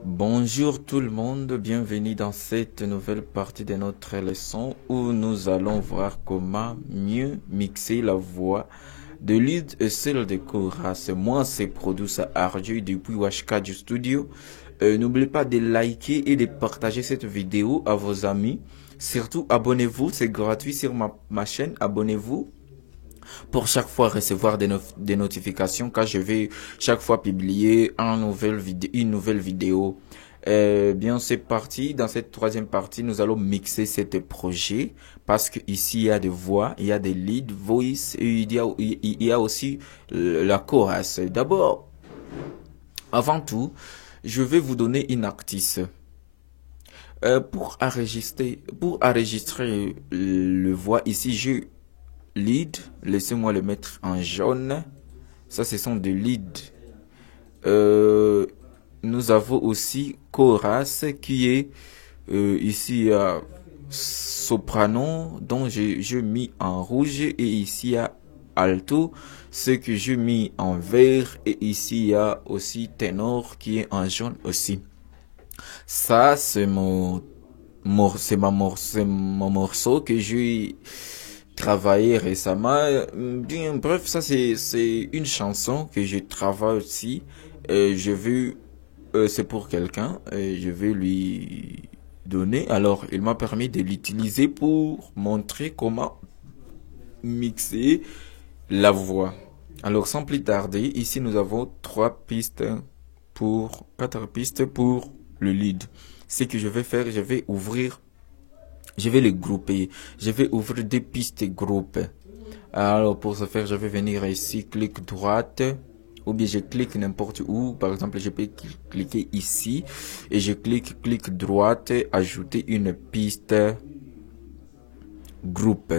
Bonjour tout le monde, bienvenue dans cette nouvelle partie de notre leçon où nous allons voir comment mieux mixer la voix de lead et celle de chorus. Moi, c'est Producer Arju depuis Washka du studio. N'oubliez pas de liker et de partager cette vidéo à vos amis. Surtout, abonnez-vous, c'est gratuit sur ma chaîne, abonnez-vous pour chaque fois recevoir des notifications quand je vais chaque fois publier une nouvelle vidéo. Bien, c'est parti. Dans cette troisième partie, nous allons mixer cet projet parce que ici il y a des voix, il y a des lead voice et il y a aussi la chorus. D'abord, avant tout, je vais vous donner une artiste. Pour enregistrer le voix ici, je lead, laissez-moi le mettre en jaune. Ça, ce sont des leads. Euh, Nous avons aussi chorus qui est ici soprano dont je mis en rouge et ici il y a alto ce que je mis en vert et ici il y a aussi ténor qui est en jaune aussi. Ça c'est c'est mon morceau que j'ai travaillé récemment. Bien, bref, ça c'est une chanson que je travaille aussi. Je veux c'est pour quelqu'un et je vais lui donner. Alors, il m'a permis de l'utiliser pour montrer comment mixer la voix. Alors, sans plus tarder, ici nous avons quatre pistes pour le lead. Ce que je vais faire, je vais les grouper. Je vais ouvrir deux pistes groupes. Alors pour ce faire, je vais venir ici, clic droite, ou bien je clique n'importe où. Par exemple, je peux cliquer ici et je clic droite, ajouter une piste groupe.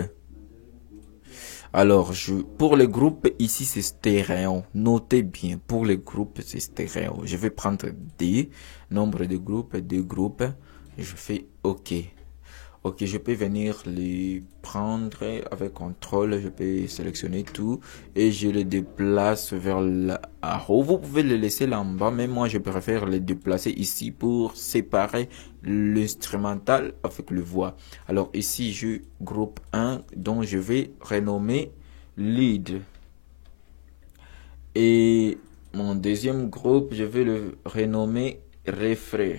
Alors, pour le groupe, ici c'est stéréo. Notez bien, pour le groupe c'est stéréo. Je vais prendre D, nombre de groupes, deux groupes. Et je fais OK. Ok, je peux venir les prendre avec contrôle, je peux sélectionner tout et je les déplace vers là haut. Vous pouvez les laisser là en bas, mais moi je préfère les déplacer ici pour séparer l'instrumental avec le voix. Alors ici, je groupe un dont je vais renommer lead. Et mon deuxième groupe, je vais le renommer refrain.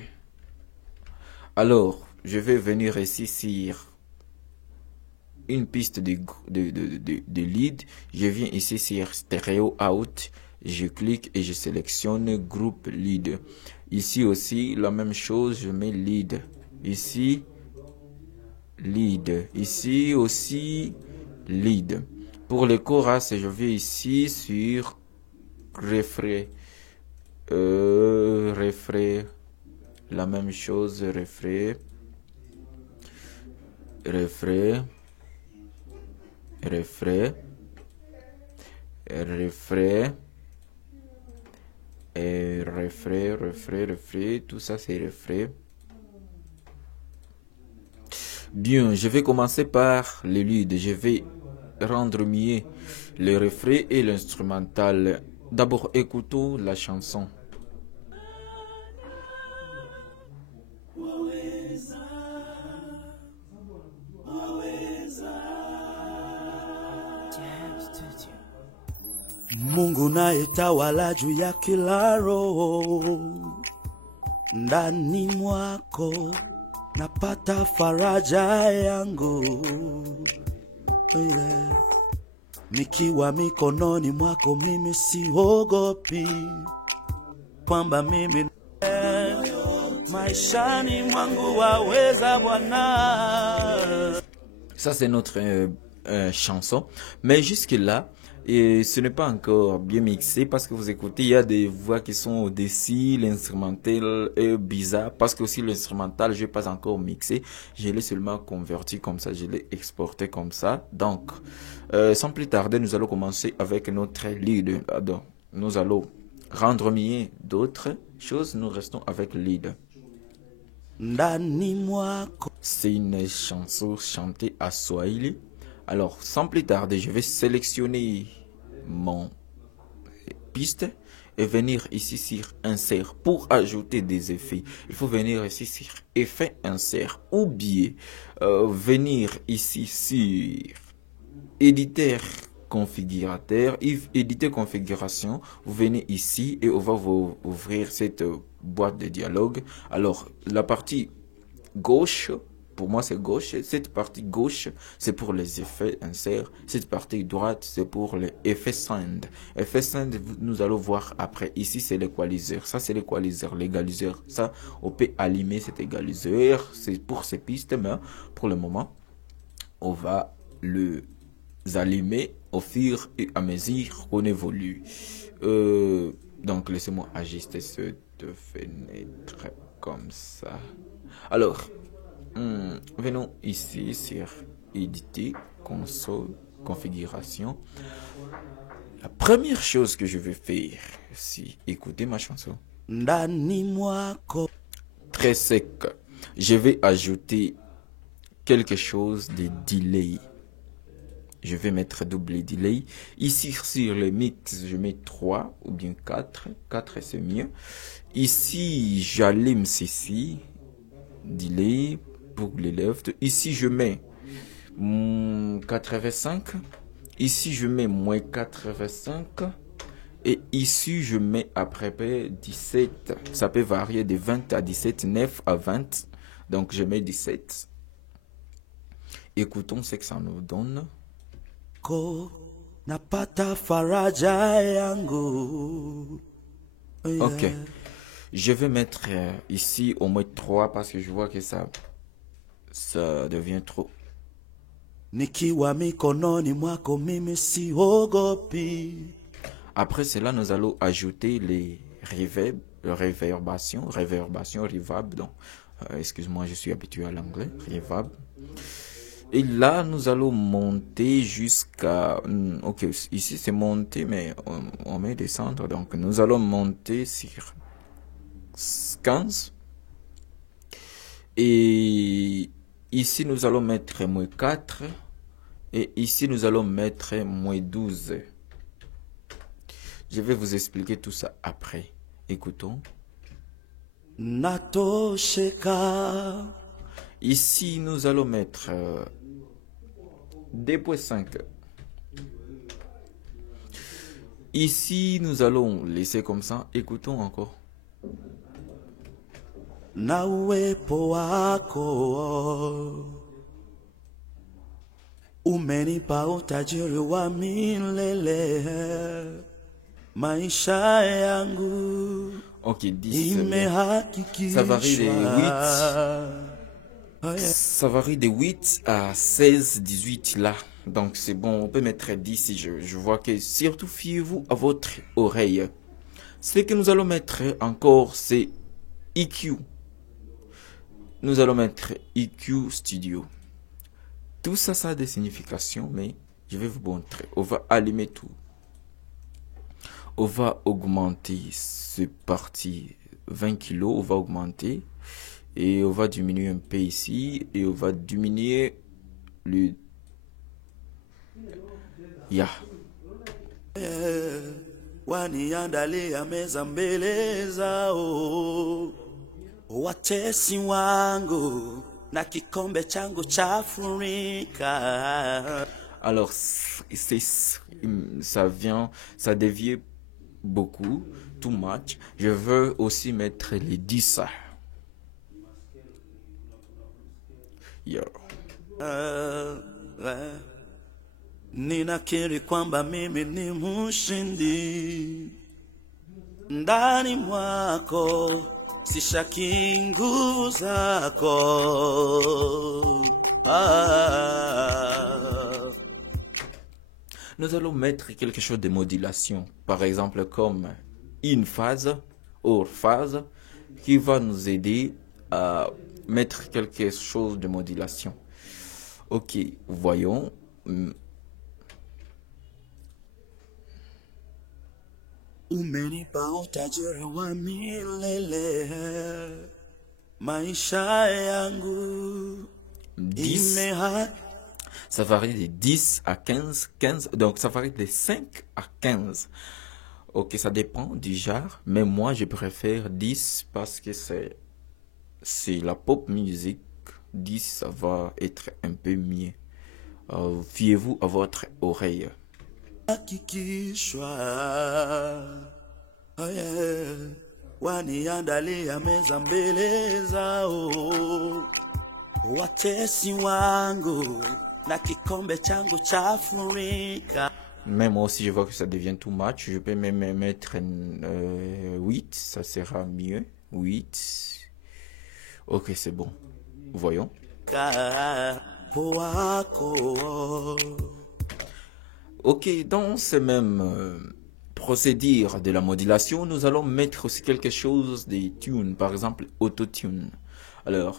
Alors, je vais venir ici sur une piste de lead. Je viens ici sur Stereo Out. Je clique et je sélectionne groupe lead. Ici aussi, la même chose, je mets lead. Ici, lead. Ici aussi, lead. Pour les chorus, je vais ici sur refrain. Refrain. La même chose, refrain. Refrain. Refrain. Refrain. Et refrain, tout ça c'est refrain. Bien, je vais commencer par le lead. Je vais rendre mieux le refrain et l'instrumental. D'abord, écoutons la chanson. Mungu nayetawala juu ya kila roho, ndani mwako napata faraja yangu, yeah. Nikiwa mikononi mwako mimi siogopi, kwamba mimi maishani mwangu waweza Bwana. Ça c'est notre chanson. Mais jusque-là, et ce n'est pas encore bien mixé parce que vous écoutez, il y a des voix qui sont au-dessus, l'instrumental est bizarre parce que aussi l'instrumental, je n'ai pas encore mixé, je l'ai seulement converti comme ça, je l'ai exporté comme ça. Donc, sans plus tarder, nous allons commencer avec notre lead. Donc, nous allons rendre mieux d'autres choses, nous restons avec lead. Ndani mwako. C'est une chanson chantée à Swahili. Alors, sans plus tarder, je vais sélectionner mon piste et venir ici sur insert pour ajouter des effets. Il faut venir ici sur effet insert ou bien venir ici sur éditeur configurateur, éditer configuration, vous venez ici et on va vous ouvrir cette boîte de dialogue. Alors la partie gauche, pour moi c'est gauche, cette partie gauche c'est pour les effets insert, cette partie droite c'est pour les effets sound. Effets sound, nous allons voir après. Ici c'est l'équaliseur, ça c'est l'équaliseur, l'égaliseur, ça on peut allumer cet égaliseur, c'est pour ces pistes, mais pour le moment on va le allumer au fur et à mesure qu'on évolue. Donc laissez-moi ajuster cette fenêtre comme ça. Alors, venons ici sur éditer, console, configuration. La première chose que je vais faire, c'est écouter ma chanson. Ndani mwako Très sec. Je vais ajouter quelque chose de delay. Je vais mettre double delay. Ici, sur le mix, je mets 3 ou bien 4. 4, c'est mieux. Ici, j'allume ceci. Delay pour les left. Ici, je mets 85. Ici, je mets moins 85. Et ici, je mets après 17. Ça peut varier de 20 à 17, 9 à 20. Donc, je mets 17. Écoutons ce que ça nous donne. ko napata faraja yangu. Ok. Je vais mettre ici au moins 3 parce que je vois que ça devient trop. Nikiwa mikononi mwako mimi siogopi. Après cela, nous allons ajouter les réverbation, reverb. Donc, excuse-moi, je suis habitué à l'anglais, reverb. Et là, nous allons monter jusqu'à... Ok, ici c'est monter, mais on met descendre. Donc, nous allons monter sur 15. Et ici, nous allons mettre moins 4. Et ici, nous allons mettre moins 12. Je vais vous expliquer tout ça après. Écoutons. Natosheka. Ici, nous allons mettre 2.5. Ici, nous allons laisser comme ça. Écoutons encore. Na uwepo wako umenipa utajiri wa milele, maisha yangu Ok, 10. imehakikishwa. Ça varie de 8. Ça varie de 8 à 16, 18 là. Donc c'est bon, on peut mettre 10 si je vois que... Surtout fiez-vous à votre oreille. Ce que nous allons mettre encore, c'est EQ. Nous allons mettre EQ Studio. Tout ça, ça a des significations, mais je vais vous montrer. On va allumer tout. On va augmenter ce parti 20 kg. On va augmenter. Et on va diminuer un peu ici. Et on va diminuer le... Waniandalia meza mbele zao watesi wangu na kikombe changu chafurika. Alors, ça devient beaucoup, too much. Je veux aussi mettre les 10. Yo. Ninakiri kwamba mimi ni mshindi ndani mwako, sishaki nguvu zako. Nous allons mettre quelque chose de modulation, par exemple comme une phase ou phase qui va nous aider à mettre quelque chose de modulation. Ok, voyons. Umenipa utajiri wa milele, maisha yangu 10. Ça varie de 10 à 15, 15, donc ça varie de 5 à 15. Ok, ça dépend du genre, mais moi je préfère 10 parce que c'est la pop music. 10 ça va être un peu mieux. Fiez-vous à votre oreille. Hakikishwa, oh yeah, waniandalia meza mbele zao watesi wangu na kikombe changu cha furika. Mais moi aussi je vois que ça devient too much. Je peux même mettre 8, ça sera mieux. 8. Ok, c'est bon. Voyons. Ok, dans ce même procédure de la modulation, nous allons mettre aussi quelque chose de tune, par exemple autotune. Alors,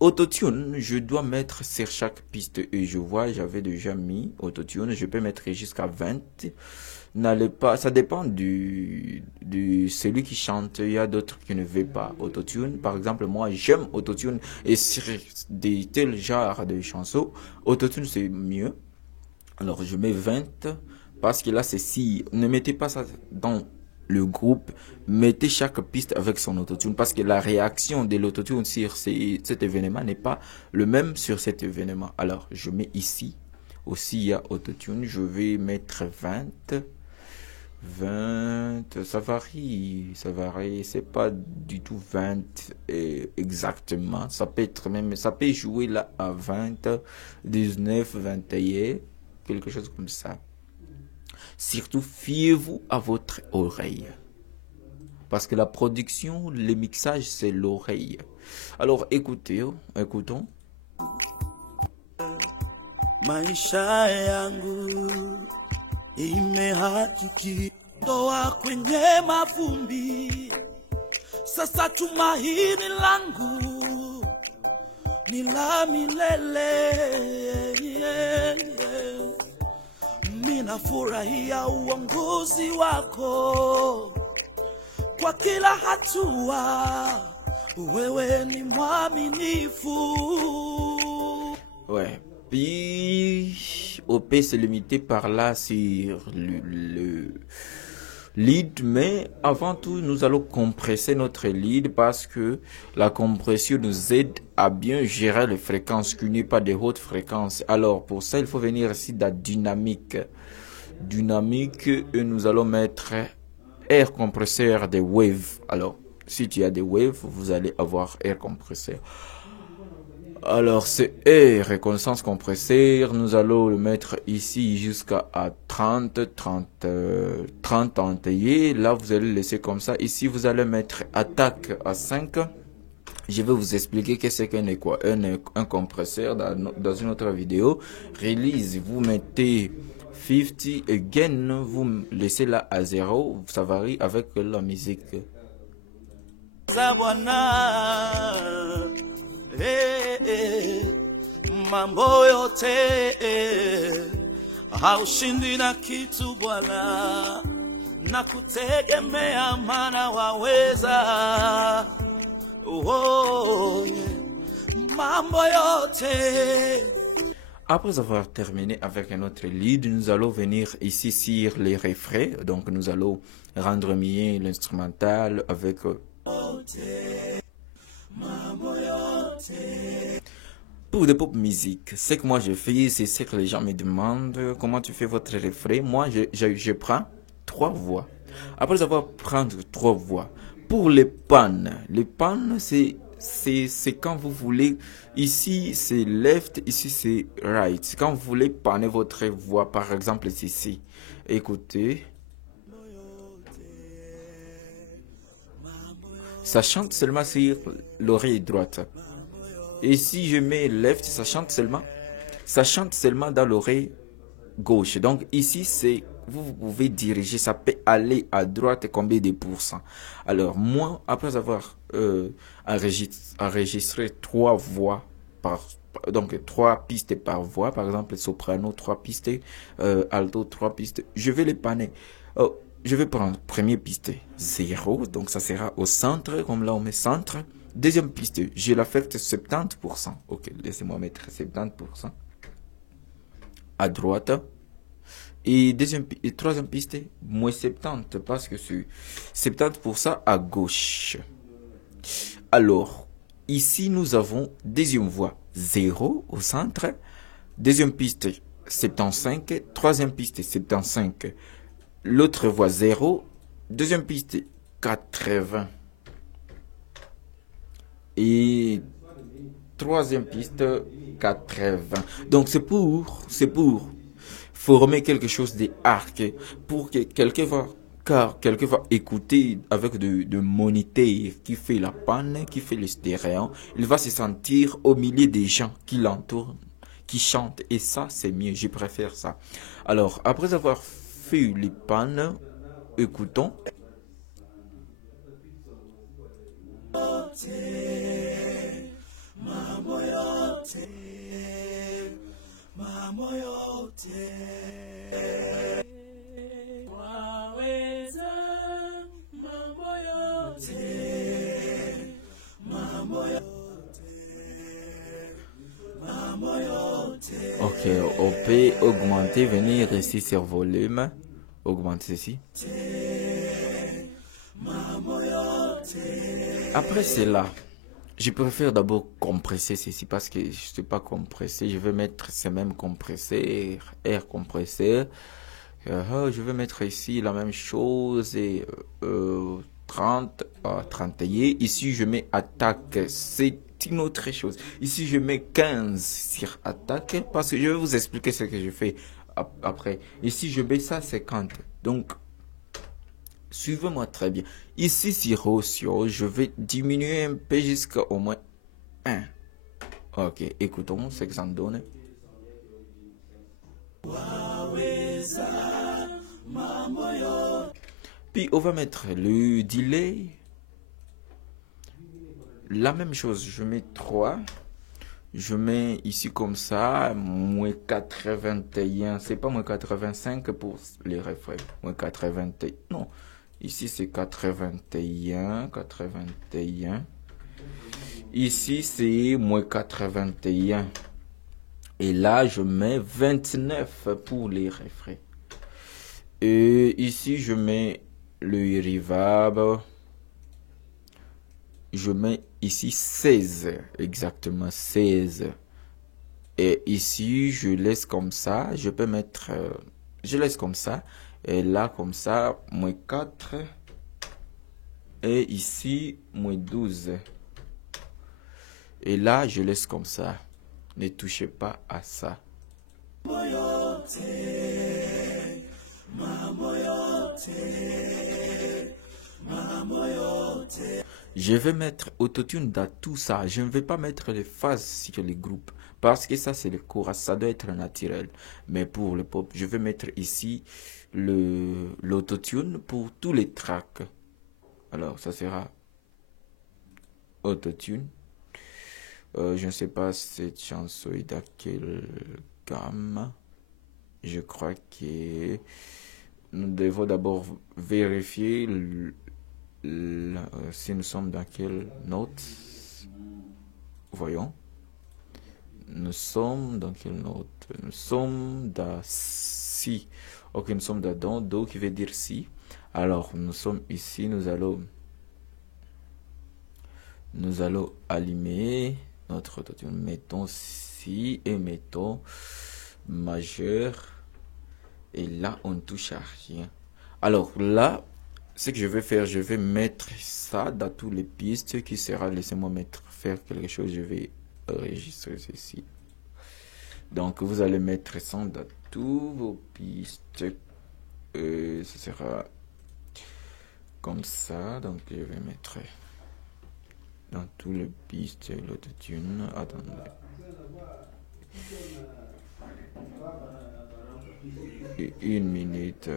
autotune, je dois mettre sur chaque piste et je vois, j'avais déjà mis autotune, je peux mettre jusqu'à 20. N'allez pas, ça dépend du celui qui chante. Il y a d'autres qui ne veulent pas autotune. Par exemple, moi, j'aime autotune et sur des tels genres de chansons, autotune c'est mieux. Alors, je mets 20 parce que là, c'est si. Ne mettez pas ça dans le groupe. Mettez chaque piste avec son autotune parce que la réaction de l'autotune sur cet événement n'est pas le même sur cet événement. Alors, je mets ici. Aussi, il y a autotune. Je vais mettre 20. 20, ça varie, c'est pas du tout 20 exactement. Ça peut être même, ça peut jouer là à 20, 19, 21, quelque chose comme ça. Surtout, fiez-vous à votre oreille. Parce que la production, le mixage, c'est l'oreille. Alors, écoutons. Maisha yangu imehakiki ndoa kwenye mavumbi, sasa tumaini langu ni la milele. Mina furahia uongozi wako kwa kila hatua, wewe ni mwaminifu. Ouais. Puis, OP c'est limité par là sur le lead, mais avant tout, nous allons compresser notre lead parce que la compression nous aide à bien gérer les fréquences qui n'est pas de haute fréquence. Alors, pour ça, il faut venir ici dans dynamique. Dynamique, et nous allons mettre air compresseur des waves. Alors, si tu as des waves, vous allez avoir air compresseur. Alors, c'est air reconnaissance compresseur. Nous allons le mettre ici jusqu'à 30, 31. Là, vous allez le laisser comme ça. Ici, vous allez mettre attaque à 5. Je vais vous expliquer qu'est-ce qu'un est quoi. Un compresseur dans une autre vidéo. Release, vous mettez 50 et gain, vous laissez là à 0. Ça varie avec la musique. Mambo yote haushindi na kitu Bwana, na kutegemea maana waweza. Oh, mambo yote. Après avoir terminé avec un autre lead, nous allons venir ici sur les refrains. Donc nous allons rendre mieux l'instrumental avec pour des pop musique. Ce que moi je fais, c'est ce que les gens me demandent. Comment tu fais votre refrain? Moi, je prends 3 voix. Après avoir prendre 3 voix. Pour les pannes c'est quand vous voulez. Ici, c'est left, ici, c'est right. Quand vous voulez panner votre voix, par exemple, c'est ici. Écoutez. Ça chante seulement sur l'oreille droite. Et si je mets left, ça chante seulement dans l'oreille gauche. Donc ici, c'est vous pouvez diriger, ça peut aller à droite combien de pourcents. Alors moi, après avoir enregistré 3 voix donc 3 pistes par voix, par exemple soprano 3 pistes, alto 3 pistes, je vais les panner. Je vais prendre première piste 0, donc ça sera au centre, comme là on met centre. Deuxième piste, je l'affecte 70%. Ok, laissez-moi mettre 70%. À droite. Et troisième piste, moins 70, parce que c'est 70 pour ça à gauche. Alors, ici, nous avons deuxième voie 0 au centre. Deuxième piste 75. Troisième piste 75. L'autre voie 0. Deuxième piste 80. Et troisième piste 80. Donc c'est pour former quelque chose d'arc pour que quelqu'un va écouter avec de moniteur qui fait la panne, qui fait le stéréo, il va se sentir au milieu des gens qui l'entourent, qui chantent, et ça c'est mieux, je préfère ça. Alors après avoir fait les pannes, écoutons. Ok, on peut augmenter, venir ici sur volume, augmenter ceci. Après cela, je préfère d'abord compresser ceci parce que je ne suis pas compressé. Je vais mettre ce même compresseur, air compresseur. Je vais mettre ici la même chose et 30 à 31. Ici, je mets attaque. C'est une autre chose. Ici, je mets 15 sur attaque parce que je vais vous expliquer ce que je fais après. Ici, je mets ça 50. Donc, suivez-moi très bien. Ici, sur Rossio, je vais diminuer un peu jusqu'à au moins 1. Ok, écoutons ce que ça donne. Puis, on va mettre le delay. La même chose, je mets 3. Je mets ici comme ça, moins 81. C'est pas moins 85 pour les refrains. Moins 81. Non. Ici, c'est 81. Ici, c'est moins 81. Et là, je mets 29 pour les refrains. Et ici, je mets le reverb. Je mets ici 16. Exactement 16. Et ici, je laisse comme ça. Je peux mettre... je laisse comme ça. Et là, comme ça, moins 4. Et ici, moins 12. Et là, je laisse comme ça. Ne touchez pas à ça. Je vais mettre autotune dans tout ça. Je ne vais pas mettre les phases sur les groupes. Parce que ça, c'est le chorus. Ça doit être naturel. Mais pour le pop, je vais mettre ici l'autotune pour tous les tracks. Alors, ça sera autotune. Je ne sais pas cette chanson est dans quelle gamme. Je crois que nous devons d'abord vérifier si nous sommes dans quelle note. Voyons. Nous sommes dans quelle note? Nous sommes dans si. Ok, nous sommes dans do qui veut dire si. Alors, nous sommes ici. Nous allons allumer notre autotune. Mettons si et mettons majeur. Et là, on ne touche à rien. Alors là, ce que je vais faire, je vais mettre ça dans toutes les pistes qui sera, laissez-moi faire quelque chose, je vais enregistrer ceci. Donc, vous allez mettre ça dans toutes vos pistes. Ce sera comme ça. Donc, je vais mettre dans toutes les pistes l'autotune. Attendez. Une minute.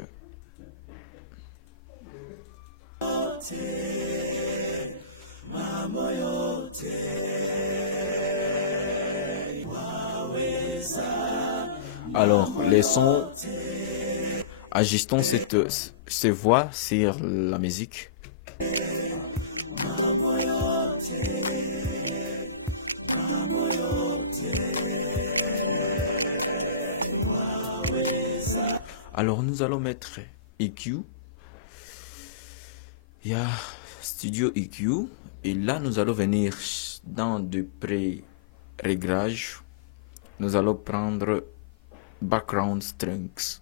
Alors, les sons, ajustons ces voix sur la musique. Alors nous allons mettre EQ. Il y a Studio EQ. Et là, nous allons venir dans de pré-réglages. Nous allons prendre Background Strings.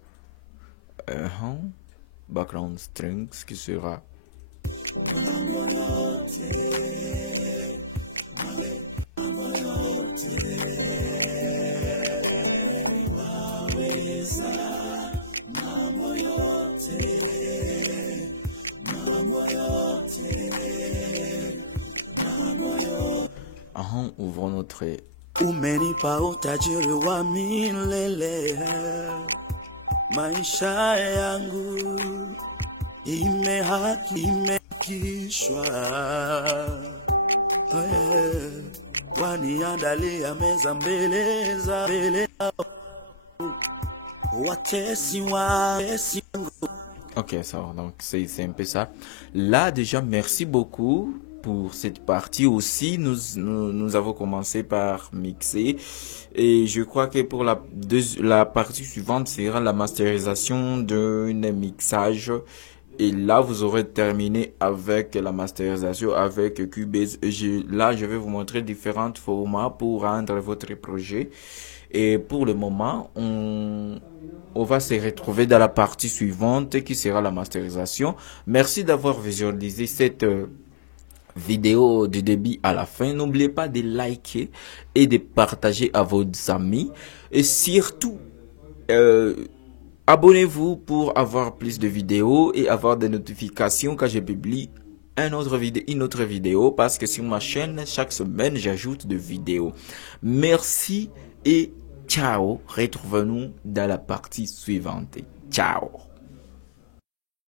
Background Strings qui sera ouvrons notre Umenipa utajiri wa milele, maisha yangu imehakikishwa. Waniandalia meza mbele za watesi wangu. Ok, ça va. Donc, c'est un peu ça. Là, déjà, merci beaucoup pour cette partie aussi. Nous avons commencé par mixer. Et je crois que pour la partie suivante sera la masterisation d'un mixage. Et là, vous aurez terminé avec la masterisation avec Cubase. Là, je vais vous montrer différents formats pour rendre votre projet. Et pour le moment, on va se retrouver dans la partie suivante qui sera la masterisation. Merci d'avoir visualisé cette vidéo du début à la fin. N'oubliez pas de liker et de partager à vos amis. Et surtout, abonnez-vous pour avoir plus de vidéos et avoir des notifications quand je publie une autre vidéo, parce que sur ma chaîne, chaque semaine, j'ajoute des vidéos. Merci et ciao. Retrouvons-nous dans la partie suivante. Ciao.